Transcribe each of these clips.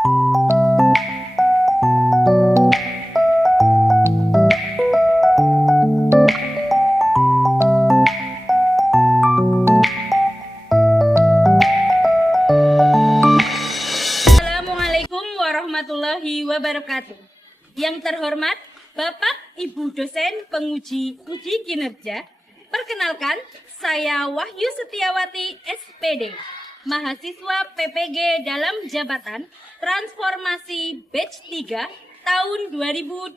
Assalamualaikum warahmatullahi wabarakatuh. Yang terhormat Bapak Ibu dosen penguji uji kinerja, perkenalkan saya Wahyu Setiawati SPD, mahasiswa PPG dalam jabatan transformasi batch 3 tahun 2025,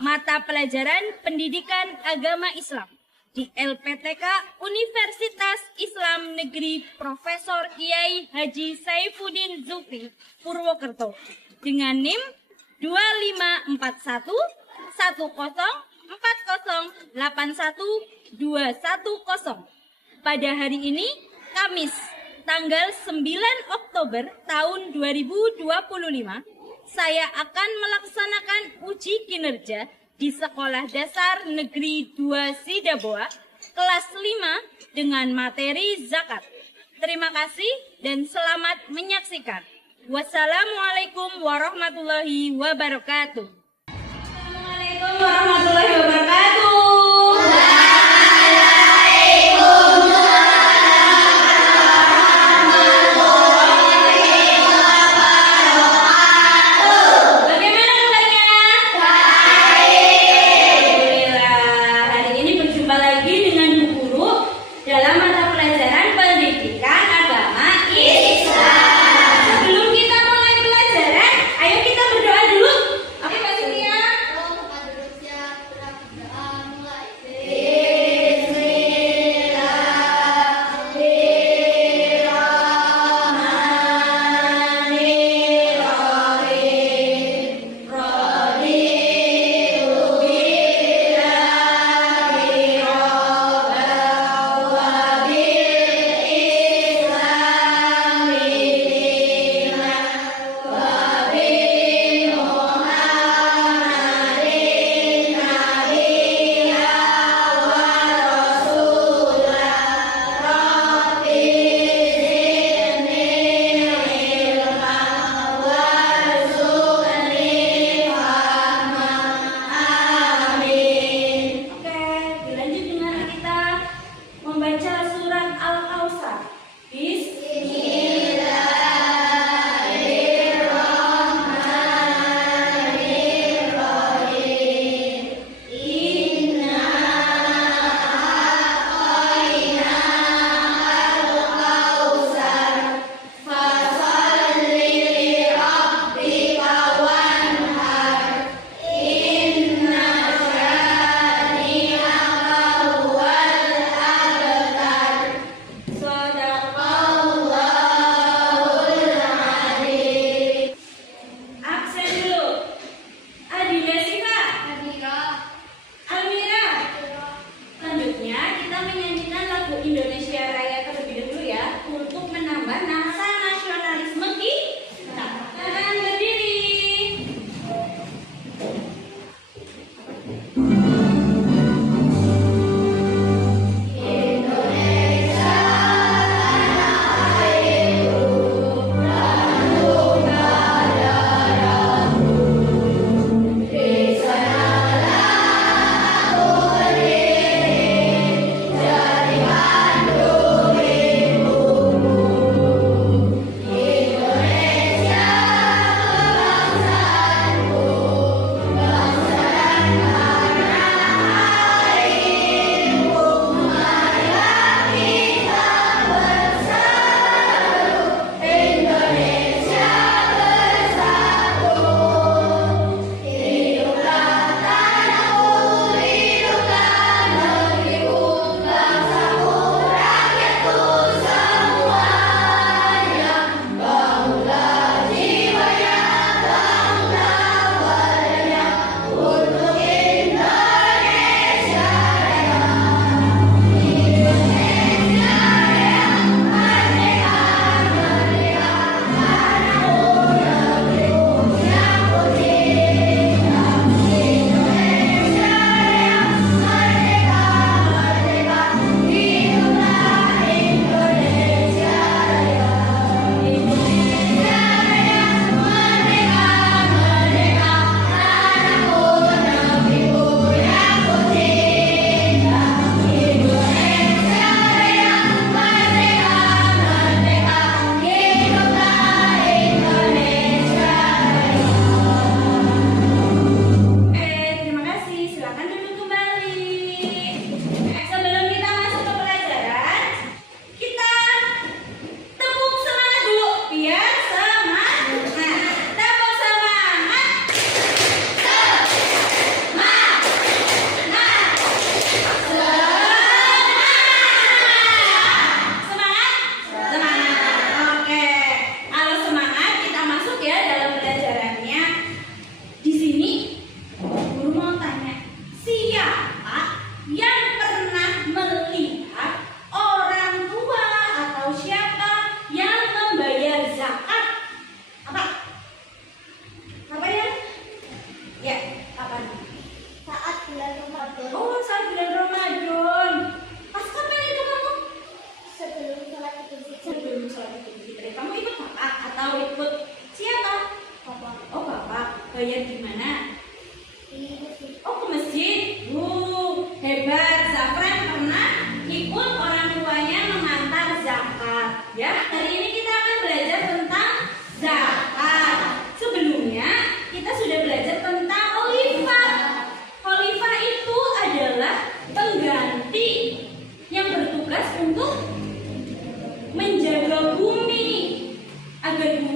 mata pelajaran pendidikan agama Islam di LPTK Universitas Islam Negeri Profesor Kiai Haji Saifuddin Zulfi Purwokerto dengan NIM 2541 1040 81 210. Pada hari ini Kamis tanggal 9 Oktober tahun 2025, saya akan melaksanakan uji kinerja di Sekolah Dasar Negeri 2 Sidaboa kelas 5 dengan materi zakat. Terima kasih dan selamat menyaksikan. Wassalamualaikum warahmatullahi wabarakatuh. Assalamualaikum warahmatullahi wabarakatuh.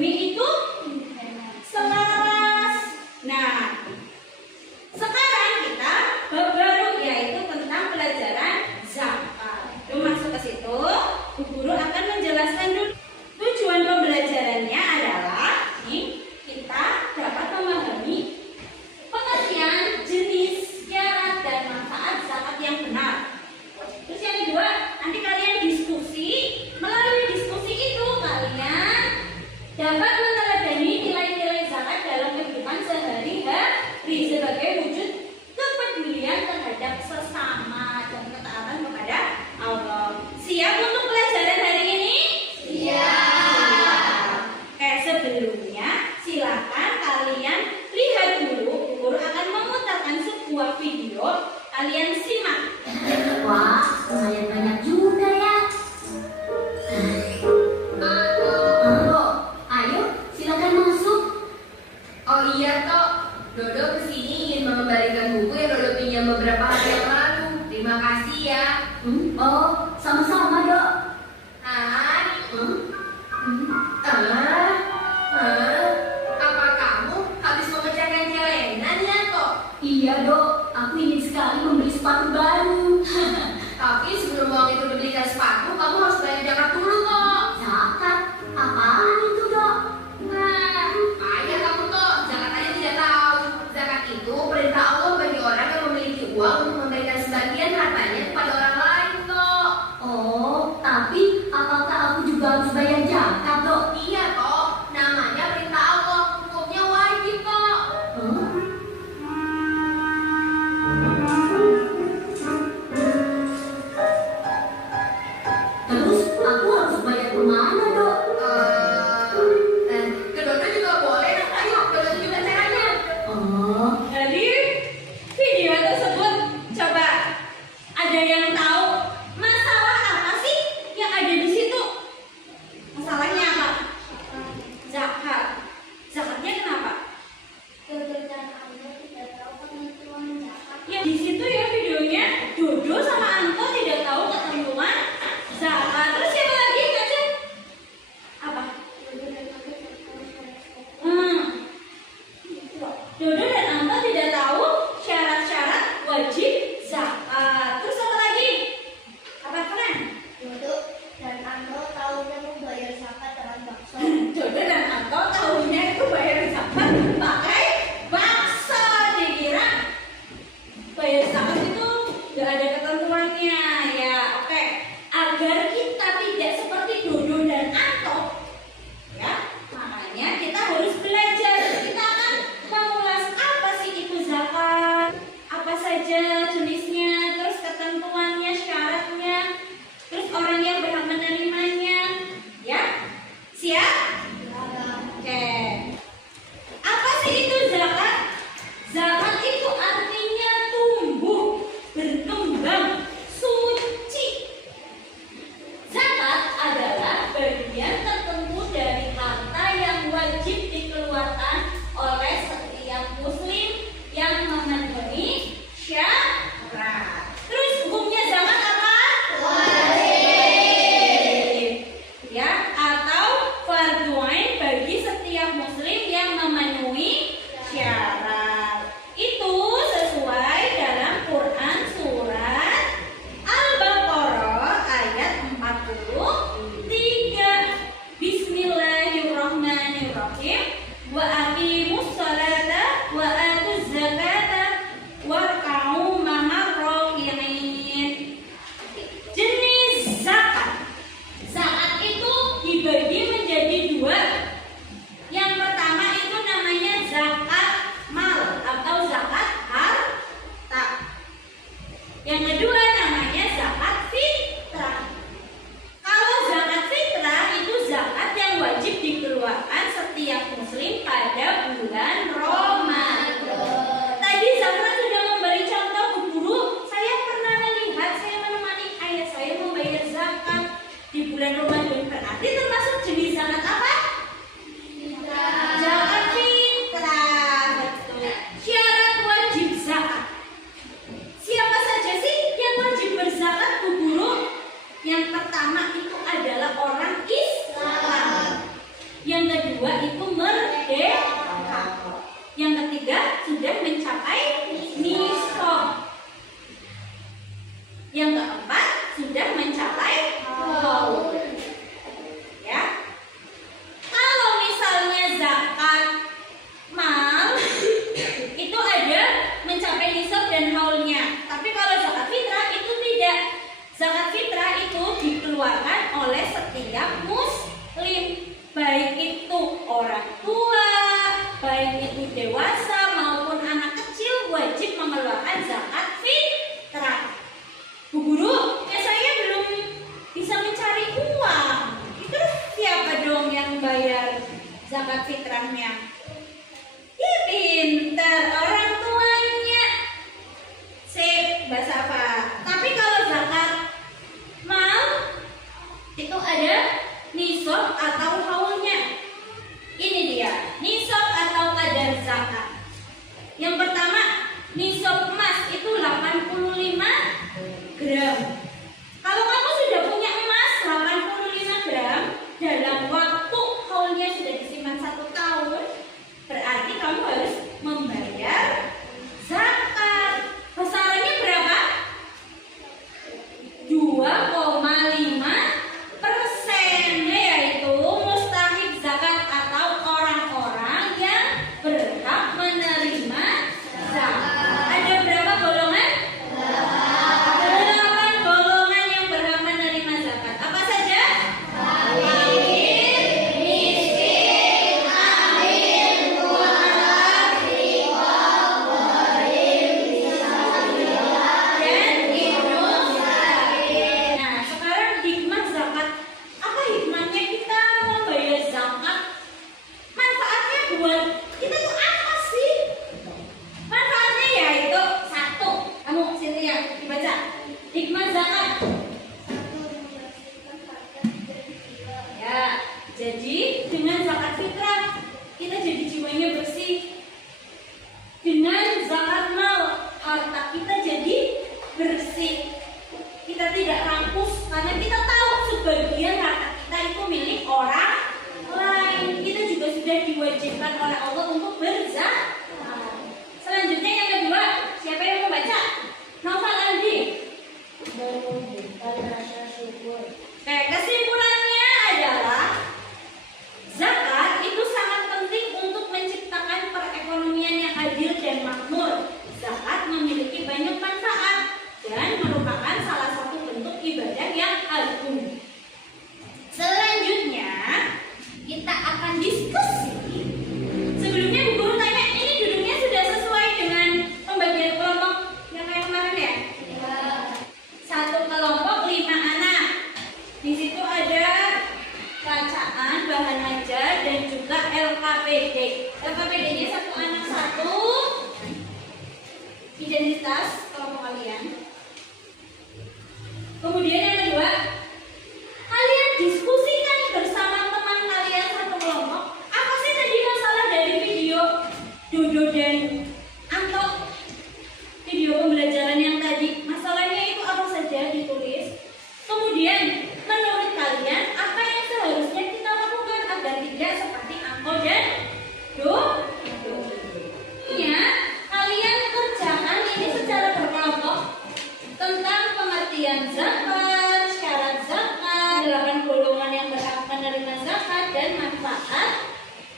Demi itu selaras. Nah, sekarang kita baru yaitu tentang pelajaran zakat. Sebelum masuk ke situ, Bu Guru akan menjelaskan dulu tujuan pembelajarannya adalah kita dapat memahami pengertian jenis, syarat, dan manfaat zakat yang benar. Terus yang kedua, nanti kalian diskusi. Melalui diskusi itu kalian dapat meneladani nilai-nilai zakat dalam kehidupan sehari-hari sebagai wujud kepedulian terhadap sesama dan ketaatan kepada Allah. Siap untuk pelajaran hari ini? Siap. Sebelumnya silakan kalian lihat dulu. Guru akan memutarkan sebuah video. Kalian simak. Wah, lumayan banyak juga ya. Ayo, silakan masuk. Oh iya, Tok. Dodo kesini ingin mengembalikan buku yang Dodo pinjam beberapa hari yang lalu. Terima kasih ya. Oh, sama-sama, Dok. Hai. Apa kamu habis memecahkan celengan ya, Tok? Iya, Dok. Aku ingin sekali membeli sepatu baru. Tapi sebelum uang itu dibelikan sepatu, kamu harus bayar zakat dulu, Tok. Zakat? Apaan itu, Dok? Nah, ayah kamu, Tok. Zakat aja tidak tahu. Zakat itu perintah Allah bagi orang yang memiliki uang untuk memberikan sebagian hartanya kepada orang lain, Tok. Oh, tapi apakah aku juga harus bayar zakat, Dok? Iya, Tok. Namanya perintah Allah. Hukumnya wajib, Tok. Terus aku harus bayar kemana, Dok? Ke Dodo juga boleh. Ayo, Dodo juga caranya. Oh, Jadi video tersebut coba ada yang tahu masalah apa sih yang ada di situ? Masalahnya apa? Zakat. Zakatnya kenapa? Ya di situ ya videonya Dodo sama Anto tidak tahu ketentuan zakat. Terus siapa lagi baca? Apa? Dodo dan Anto tidak tahu syarat-syarat wajib zakat. Terus apa lagi? Apa keren? Dodo dan Anto tahunya membayar zakat dengan bakso. Dodo dan Anto tahunya itu bayar zakat pakai bakso. Dikira bayar zakat itu gak ada ketentuannya ya. Oke, agar kita tidak seperti Dodo dan Anto ya, makanya kita harus belajar. Kita akan mengulas apa sih itu zakat, apa saja jenisnya, terus ketentuannya, syaratnya, terus orang yang berhak menerimanya ya. Siap? Oke. Apa sih itu zakat? Zakat itu artinya tumbuh, berkembang, suci. Zakat adalah bagian tertentu dari harta yang wajib dikeluarkan oleh setiap muslim yang memenuhi syarat. Terus hukumnya zakat apa? Wajib. Ya, atau fardhu ain bagi setiap muslim yang memenuhi syarat. Itu sesuai dalam Quran surat Al-Baqarah ayat 43. Bismillahirrahmanirrahim. Wa aqimus sholata wa atuz zakata warka'u ma'ar raki'in. Jenis zakat. Zakat itu dibagi menjadi dua. Yang pertama itu namanya zakat mal. kedua itu merdeka. Yang ketiga sudah mencapai nisab. Yang keempat sudah mencapai haul. Ya. Kalau misalnya zakat mal itu ada mencapai nisab dan haulnya. Tapi kalau zakat fitrah itu tidak. Zakat fitrah itu dikeluarkan oleh setiap muslim, baik itu orang tua, baik itu dewasa maupun anak kecil wajib mengeluarkan zakat fitrah. Bu guru, ya saya belum bisa mencari uang. Itu siapa dong yang bayar zakat fitrahnya? Ya pintar, orang tuanya. Sip, bahasa apa? Tapi kalau zakat mal itu ada nisab atau haulnya. Ini dia, nisab atau kadar zakat. Yang pertama, nisab emas itu 85 gram. Kalau kamu sudah punya emas 85 gram dalam waktu haulnya sudah disimpan 1 tahun, berarti kamu harus membayar zakat. Besarannya berapa? 2,5%, yaitu mustahik zakat atau orang-orang yang berhak menerima zakat. Ada berapa golongan? 8 golongan yang berhak menerima zakat. Apa saja? Fakir, miskin, amin, du'afa, riqab, gharib, dan ibnu sabil. Nah, sekarang hikmah zakat. Apa hikmahnya kita membayar zakat? Manfaatnya buat kita tuh apa sih? Manfaatnya yaitu satu. Kamu Cynthia dibaca. Hikmah zakat. Ya, jadi dengan zakat fitrah kita jadi jiwanya bersih. Dengan zakat mal harta kita jadi bersih. Kita tidak rakus karena kita tahu sebagian harta kita itu milik orang lain. Kita juga sudah diwajibkan oleh Allah untuk berzakat. Selanjutnya yang kedua, siapa yang mau baca? Novel Andi. Oke, kesimpulannya adalah zakat itu sangat penting untuk menciptakan perekonomian yang adil dan makmur. Zakat memiliki banyak manfaat dan merupakan salah satu bentuk ibadah yang agung. Selanjutnya kita akan diskusi. Sebelumnya Bu Guru tanya, ini duduknya sudah sesuai dengan pembagian kelompok yang kayak kemarin ya? Satu kelompok 5 anak. Di situ ada bacaan, bahan ajar, dan juga LKPD. LKPD-nya 1 anak 1. Identitas kelompok kalian. Kemudian yang kedua, kalian diskusikan bersama teman kalian satu kelompok. Apa sih tadi masalah dari video Dodo dan Anto? Video pembelajaran yang tadi, masalahnya itu apa saja ditulis. Kemudian menurut kalian apa yang seharusnya kita lakukan agar tidak seperti Anto dan Dodo? Ya, kalian kerjakan ini secara berkelompok tentang pengertian zakat, syarat zakat, 8 golongan yang berhak menerima zakat, dan manfaat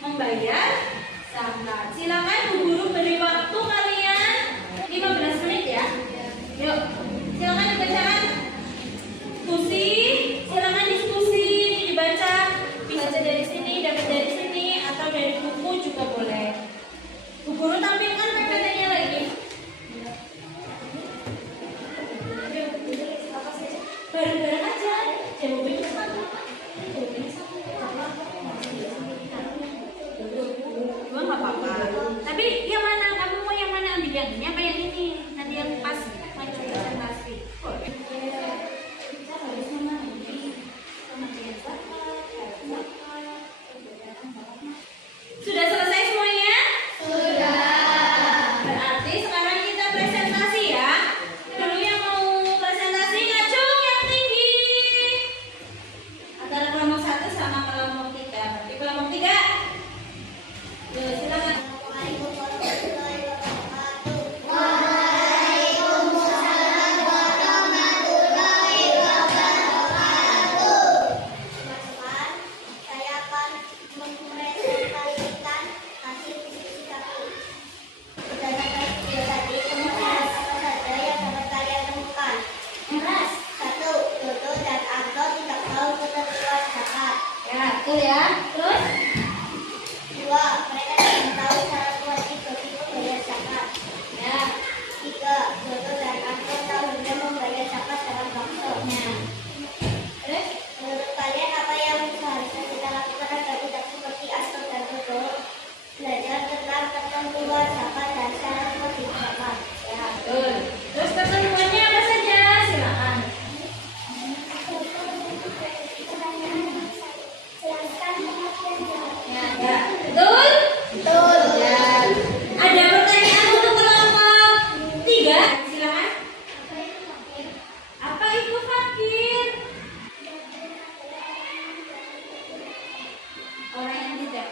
membayar zakat. Silakan Bu Guru beri waktu kalian 15 menit ya. Yuk, silakan dibacakan. Diskusi, silakan diskusi, dibaca. Baca dari sini, dapat dari sini, atau dari buku juga boleh. Bu Guru tampilkan PPT-nya lagi. Bareng-bareng aja, jawabnya cepat. ketentuan zakat dan syarat wajib zakat. Ya. Betul. Terus ketentuannya apa saja? Silakan. Jelaskan pengertian zakat. Ya, betul? Betul. Ya. Ada pertanyaan untuk kelompok 3? Silakan. Apa itu fakir? Orang yang tidak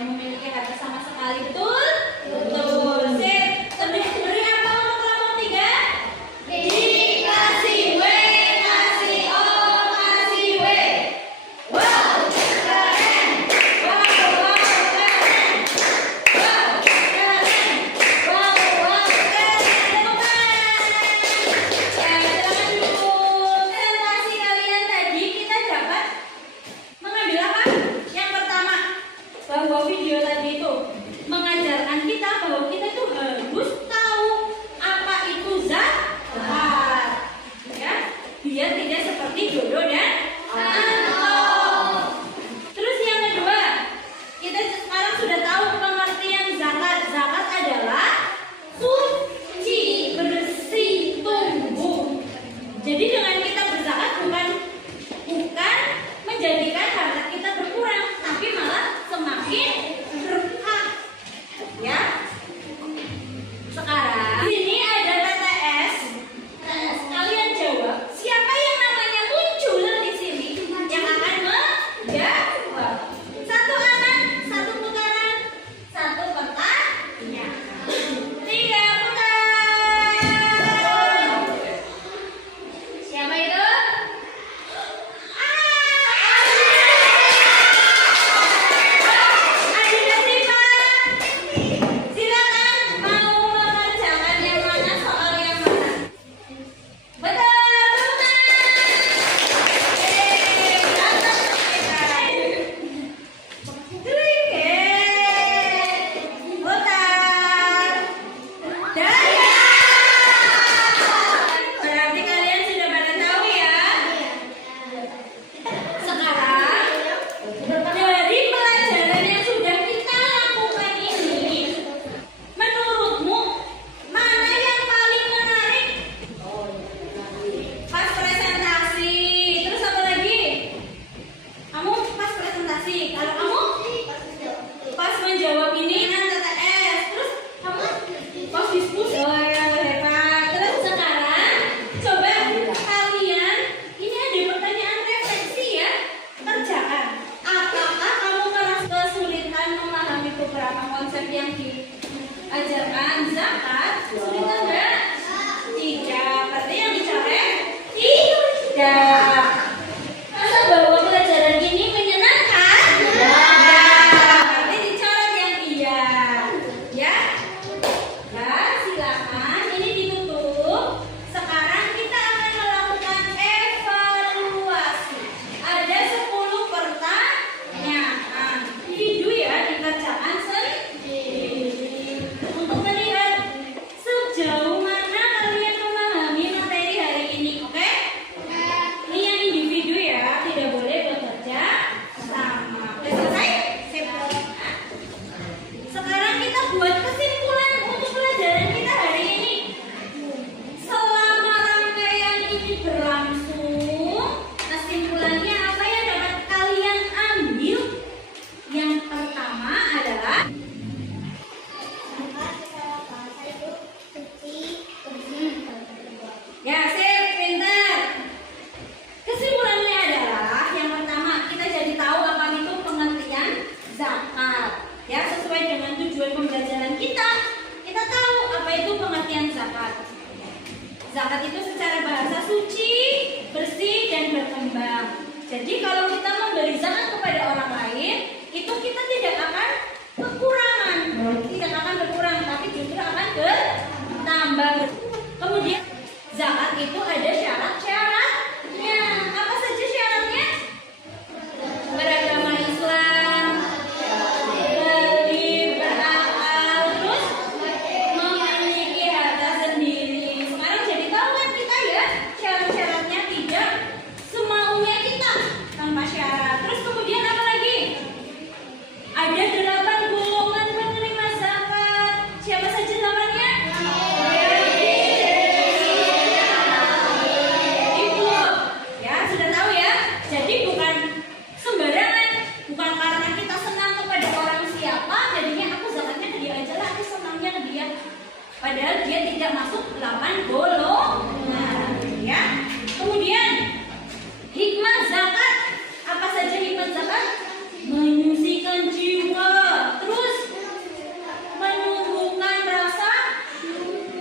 memiliki harta sama sekali, betul? Betul. Sip. Beri apa untuk kelompok 3? Dikasih W, kasih O, kasih W. Wow, keren. Wow, keren. Wow, keren. Wow, keren. Teman-teman. Ya, silakan duduk. Presentasi kalian tadi kita dapat mengambil apa? Yang pertama, bahwa video tadi itu mengajarkan kita bahwa kita itu harus tahu apa itu zakat, ya, biar tidak seperti Dodo dan Anto. Terus yang kedua, kita sekarang sudah tahu pengertian zakat. Zakat adalah suci, bersih, tumbuh. Jadi dengan kita berzakat bukan menjadikan harta kita berkurang, tapi malah semakin berkah. Ya. Sekarang di sini ada TTS. Kalian jawab, siapa yang namanya muncul di sini yang akan menjawab? Satu anak, satu putaran, satu pertanyaan. 3 putaran. Siapa itu? Adinda Siva, silakan mau mengerjakan yang mana, soal yang mana? Betul, berarti kalian sudah pada tahu ya. Sekarang dari pelajaran yang sudah kita lakukan ini, menurutmu mana yang paling menarik? Pas presentasi. Terus apa lagi? Kamu pas presentasi. Kalau kamu pas menjawab ini kan TTS. Terus kamu pas diskusi. Oh ya, hebat. Terus sekarang coba kalian, ini ada pertanyaan refleksi ya. Kerjaan. Apakah kamu merasa kesulitan memahami beberapa konsep yang diajarkan zakat? Kesulitan enggak? Tidak. Berarti yang dicoret? Tidak. Masa bahwa pelajaran ini menyenangkan? Ya. Berarti dicoret yang iya. Ya. Ya, silakan. Ini ditutup. Sekarang kita akan melakukan evaluasi. Ada 10 pertanyaan. Video ya dikerjakan sendiri. Untuk melihat sejauh mana kalian memahami materi hari ini, oke? Ini yang individu ya, tidak boleh bekerja sama. Udah selesai? Sip. Sekarang kita buat kesimpulan untuk pelajaran kita hari ini. Selama rangkaian ini berlangsung, kesimpulannya apa yang dapat kalian ambil? Yang pertama adalah Zakat secara bahasa itu suci, bersih, dan berbuat. ya, sip, pintar. Kesimpulannya adalah yang pertama, kita jadi tahu apa itu pengertian zakat. Ya, sesuai dengan tujuan pembelajaran kita tahu apa itu pengertian zakat. Zakat itu secara bahasa suci, bersih, dan berkembang. Jadi kalau kita memberi zakat kepada orang lain, itu kita tidak akan kekurangan, tidak akan berkurang, tapi justru akan bertambah. Kemudian zakat itu ada syarat-syaratnya. Apa saja syaratnya? Beragama Islam, beli, berakal, terus memiliki harta sendiri. Sekarang jadi tahu kan kita ya, syarat-syaratnya tidak semaunya kita, tanpa syarat. Terus kemudian apa lagi? Ada 8 golongan penerima hewan golongan, ya. Kemudian hikmah zakat. Apa saja hikmah zakat? Menyucikan jiwa, terus menumbuhkan rasa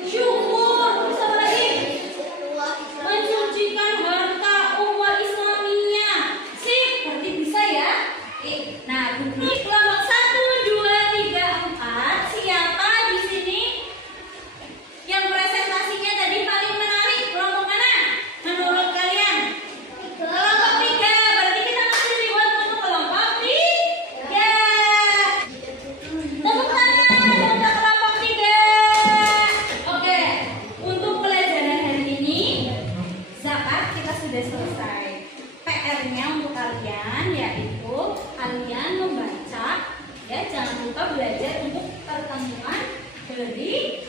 syukur, terus apa lagi? Mensucikan harta umat Islamiyah. Sip, berarti bisa ya. Nah, di kelompok 1, 2, 3, 4, siapa di sini yang presentasinya tadi paling menarik? Kelompok mana menurut kalian? Kelompok 3. Berarti kita masih reward untuk kelompok 3. Tepuk tangan untuk kelompok 3. Oke, untuk pelajaran hari ini zakat kita sudah selesai. PR-nya untuk kalian yaitu kalian membaca, ya, jangan lupa belajar untuk pertemuan berikutnya.